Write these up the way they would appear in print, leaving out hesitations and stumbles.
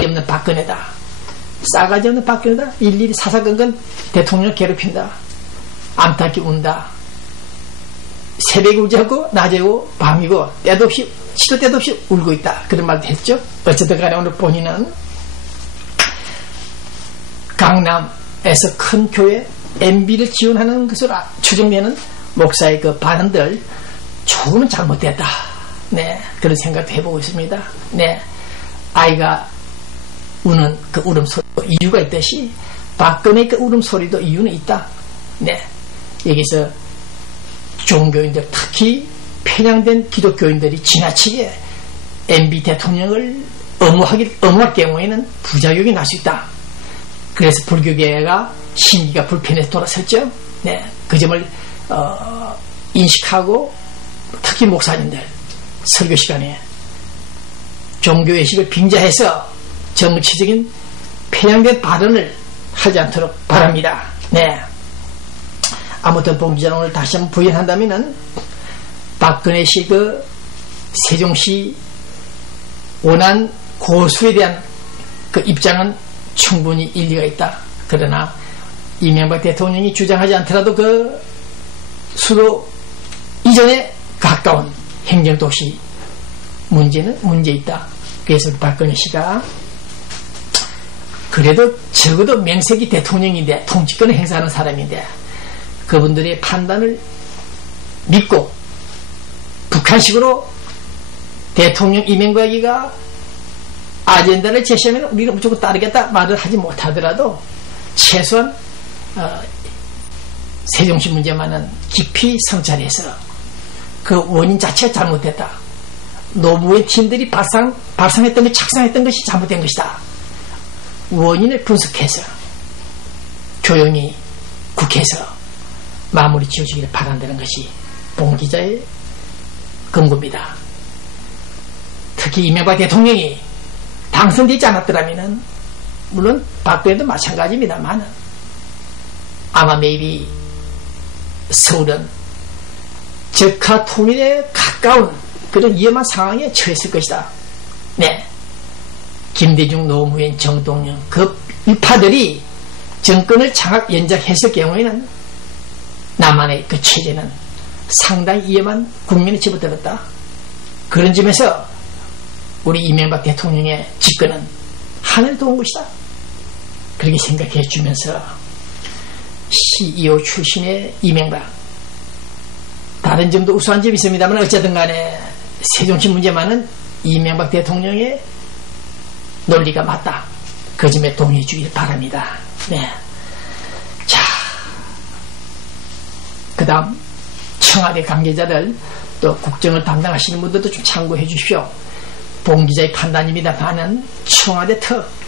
없는 박근혜다. 싸가지 없는 박근혜다. 일일이 사사건건 대통령을 괴롭힌다. 암탉이 운다. 새벽에 울지 않고 낮에고 밤이고 때도 없이 시도 때도 없이 울고 있다. 그런 말도 했죠. 어쨌든 간에 오늘 본인은 강남에서 큰 교회 MB를 지원하는 것으로 추정되는 목사의 그 발언들 조금은 잘못됐다. 네, 그런 생각도 해보고 있습니다. 네, 아이가 우는 그 울음소리도 이유가 있듯이 박근혜의 그 울음소리도 이유는 있다. 네, 여기서 종교인들, 특히 편향된 기독교인들이 지나치게 MB 대통령을 엄호할 경우에는 부작용이 날 수 있다. 그래서 불교계가 심기가 불편해서 돌아섰죠. 네, 그 점을 인식하고 특히 목사님들 설교 시간에 종교의식을 빙자해서 정치적인 편향된 발언을 하지 않도록 바랍니다. 네. 아무튼 봉 기자는 오늘 다시 한번 부연한다면은 박근혜 씨 그 세종시 원안 고수에 대한 그 입장은 충분히 일리가 있다. 그러나 이명박 대통령이 주장하지 않더라도 그 수도 이전에 가까운 행정도시 문제는 문제 있다. 그래서 박근혜 씨가 그래도 적어도 명색이 대통령인데 통치권을 행사하는 사람인데 그분들의 판단을 믿고 북한식으로 대통령 이명박이가 아젠다를 제시하면 우리가 무조건 따르겠다 말을 하지 못하더라도 최소한 세종시 문제만은 깊이 성찰해서 그 원인 자체가 잘못됐다. 노무현 팀들이 발상했던 것, 착상했던 것이 잘못된 것이다. 원인을 분석해서 조용히 국회에서 마무리 지어주기를 바란다는 것이 봉 기자의 근거입니다. 특히 이명박 대통령이 당선되지 않았더라면 물론 박근혜도 마찬가지입니다만 아마 maybe 서울은 적화 통일에 가까운 그런 위험한 상황에 처했을 것이다. 네, 김대중, 노무현, 정동영 그 일파들이 정권을 장악 연장했을 경우에는 남한의 그 체제는 상당히 위험한 국면에 집어들었다. 그런 점에서 우리 이명박 대통령의 집권은 하늘 도운 것이다. 그렇게 생각해 주면서 CEO 출신의 이명박, 다른 점도 우수한 점이 있습니다만 어쨌든 간에 세종시 문제만은 이명박 대통령의 논리가 맞다. 그 점에 동의해 주길 바랍니다. 네. 자, 그 다음 청와대 관계자들 또 국정을 담당하시는 분들도 좀 참고해 주십시오. 봉 기자의 판단입니다만은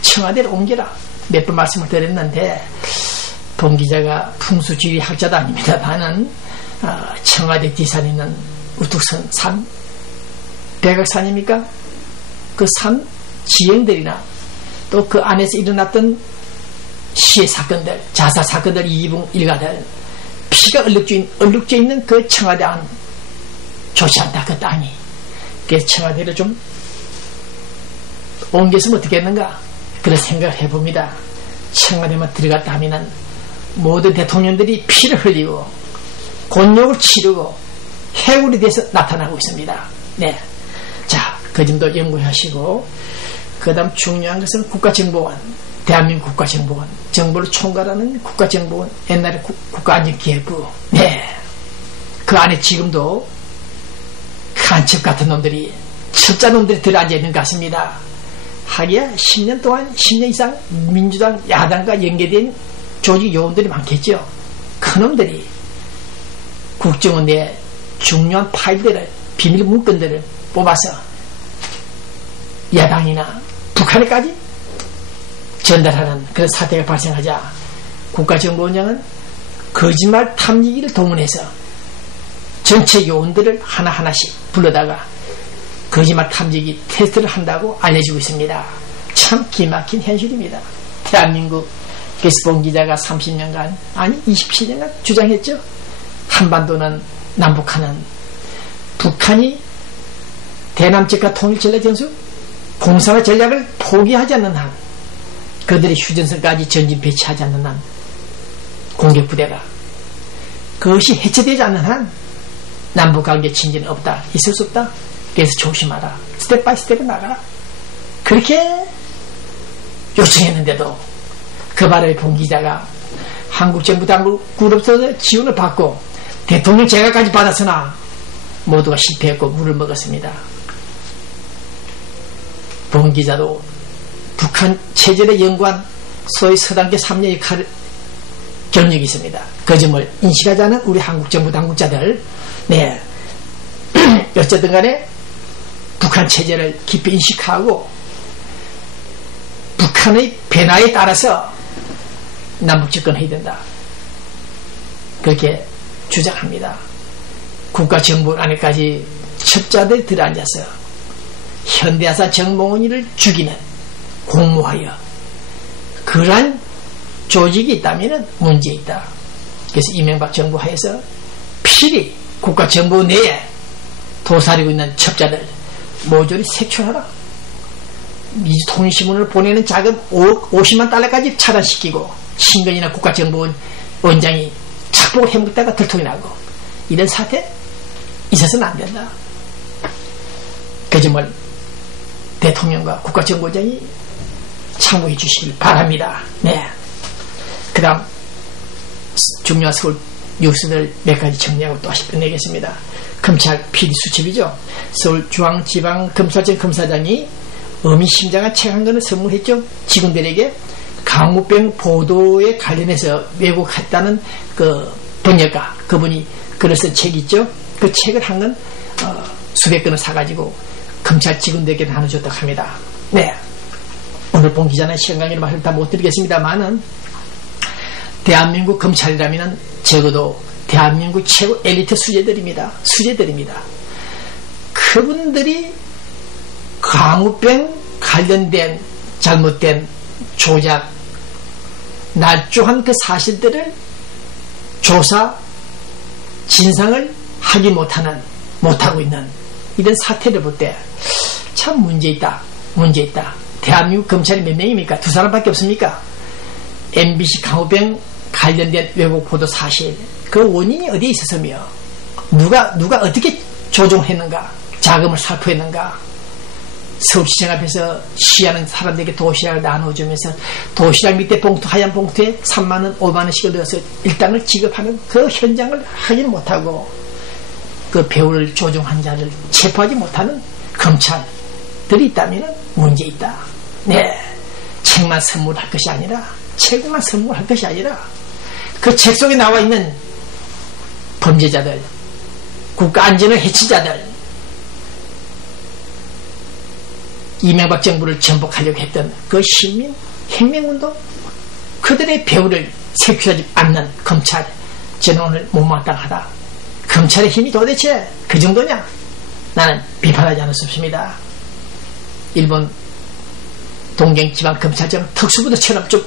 청와대를 옮겨라 몇 번 말씀을 드렸는데 봉 기자가 풍수지리 학자도 아닙니다만은 청와대 뒷산에 있는 우뚝선 산 백악산입니까? 그 산 지형들이나 또 그 안에서 일어났던 시해 사건들, 자살 사건들, 이기붕 일가들 피가 얼룩져 있는 그 청와대 안 좋지 않다. 그 땅이. 그래서 청와대를 좀 옮겼으면 어떻겠는가 그런 생각을 해봅니다. 청와대만 들어갔다 하면은 모든 대통령들이 피를 흘리고 곤욕을 치르고 해골이 돼서 나타나고 있습니다. 네, 자, 그 점도 연구하시고 그 다음 중요한 것은 국가정보원, 대한민국 국가정보원, 정보를 총괄하는 국가정보원, 옛날에 국가안전기획부. 네, 그 안에 지금도 간첩 같은 놈들이 철자 놈들이 들어앉아 있는 것 같습니다. 하기야 10년 동안 10년 이상 민주당 야당과 연계된 조직 요원들이 많겠죠. 그놈들이 국정원 내 중요한 파일들을 비밀 문건들을 뽑아서 야당이나 북한에까지 전달하는 그런 사태가 발생하자 국가정보원장은 거짓말 탐지기를 동원해서 전체 요원들을 하나하나씩 불러다가 거짓말 탐지기 테스트를 한다고 알려지고 있습니다. 참 기막힌 현실입니다. 대한민국 봉 기자가 30년간 아니 27년간 주장했죠. 한반도는 남북한은 북한이 대남측과 통일전략 전술 공사와 전략을 포기하지 않는 한, 그들이 휴전선까지 전진 배치하지 않는 한, 공격부대가 그것이 해체되지 않는 한 남북관계 진전은 없다. 있을 수 없다. 그래서 조심하라. 스텝 바이 스텝을 나가라. 그렇게 요청했는데도 그 바람에 본 기자가 한국 정부 당국으로부터 지원을 받고 대통령 재가까지 받았으나 모두가 실패했고 물을 먹었습니다. 본 기자도 북한 체제에 연구한 소위 서당계 3년 역할 경력이 있습니다. 그 점을 인식하지 않은 우리 한국 정부 당국자들, 네, 어쨌든 간에 북한 체제를 깊이 인식하고 북한의 변화에 따라서 남북 접근해야 된다. 그렇게 주장합니다. 국가정부 안에까지 첩자들이 들어앉아서 현대아사 정몽원이를 죽이는 공모하여 그러한 조직이 있다면 문제 있다. 그래서 이명박 정부 하에서 필히 국가정부 내에 도사리고 있는 첩자들 모조리 색출하라. 미주통일신문을 보내는 자금 50만 달러까지 차단시키고 신근이나 국가정보원 원장이 착복을 해먹다가 들통이 나고 이런 사태 있어서는 안 된다. 그 점을 대통령과 국가정보원장이 참고해 주시길 바랍니다. 네. 그 다음 중요한 서울 뉴스들 몇 가지 정리하고 또 다시 끝내겠습니다. 검찰 PD 수첩이죠. 서울중앙지방검찰청 검사장이 의미심장한 책 한 권을 선물했죠. 직원들에게 강우병 보도에 관련해서 왜곡했다는 그 번역가 그분이 글을 쓴 책이 있죠. 그 책을 한 권 수백 권을 사가지고 검찰 직원들에게 나눠줬다고 합니다. 네. 오늘 본 기자는 시간 관계로 말을 다 못 드리겠습니다만은 대한민국 검찰이라면 적어도 대한민국 최고 엘리트 수재들입니다. 그분들이 강우병 관련된 잘못된 조작, 날조한 그 사실들을 조사, 진상을 하지 못하고 있는 이런 사태를 볼 때 참 문제 있다. 대한민국 검찰이 몇 명입니까? 2사람밖에 없습니까? MBC 강우병 관련된 왜곡 보도 사실, 그 원인이 어디에 있었으며 누가 어떻게 조종했는가, 자금을 살포했는가, 서울시장 앞에서 시하는 사람들에게 도시락을 나눠주면서 도시락 밑에 봉투, 하얀 봉투에 3만원, 5만원씩을 넣어서 일당을 지급하는 그 현장을 확인 못하고 그 배우를 조종한 자를 체포하지 못하는 검찰들이 있다면 문제 있다. 네, 책만 선물할 것이 아니라, 책만 선물할 것이 아니라 그 책 속에 나와 있는 범죄자들, 국가 안전을 해친 자들, 이명박 정부를 전복하려고 했던 그 시민 혁명운동, 그들의 배후를 색출하지 않는 검찰, 저는 오늘 못마땅하다. 검찰의 힘이 도대체 그 정도냐? 나는 비판하지 않을 수 없습니다. 일본 동경지방검찰청 특수부대처럼 좀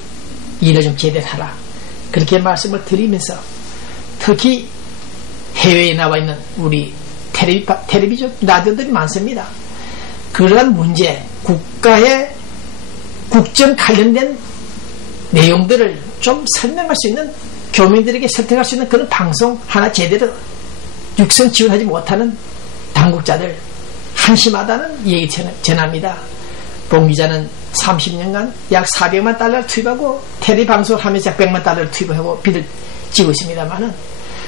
일을 좀 제대로 하라. 그렇게 말씀을 드리면서 특히 해외에 나와 있는 우리 텔레비전 라디오들이 많습니다. 그러한 문제, 국가의 국정 관련된 내용들을 좀 설명할 수 있는, 교민들에게 설득할 수 있는 그런 방송 하나 제대로 육성 지원하지 못하는 당국자들 한심하다는 얘기 전합니다. 본 기자는 30년간 약 400만 달러를 투입하고 텔레 방송을 하면서 약 100만 달러를 투입하고 빚을 지고 있습니다만은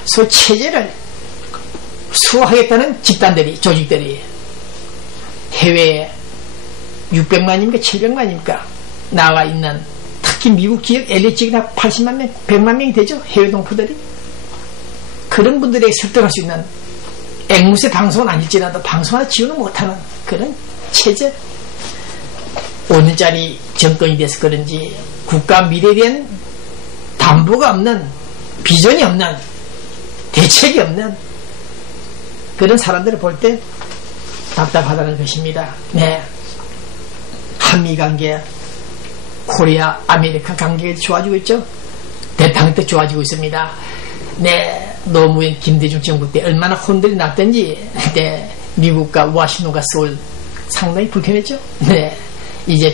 소 체제를 수호하겠다는 집단들이, 조직들이 해외에 600만입니까 700만입니까 나와 있는, 특히 미국 지역 LA 지역이나 80만 명 100만 명이 되죠. 해외 동포들이. 그런 분들에게 설득할 수 있는 앵무새 방송은 아닐지라도 방송 하나 지원을 못하는 그런 체제, 5년짜리 정권이 돼서 그런지 국가 미래에 대한 담보가 없는, 비전이 없는, 대책이 없는 그런 사람들을 볼 때 답답하다는 것입니다. 네, 한미관계, 코리아, 아메리카 관계가 좋아지고 있죠. 대탕 때 좋아지고 있습니다. 네, 노무현, 김대중 정부 때 얼마나 혼들이 났던지, 네, 미국과 워싱턴과 서울 상당히 불편했죠. 네. 이제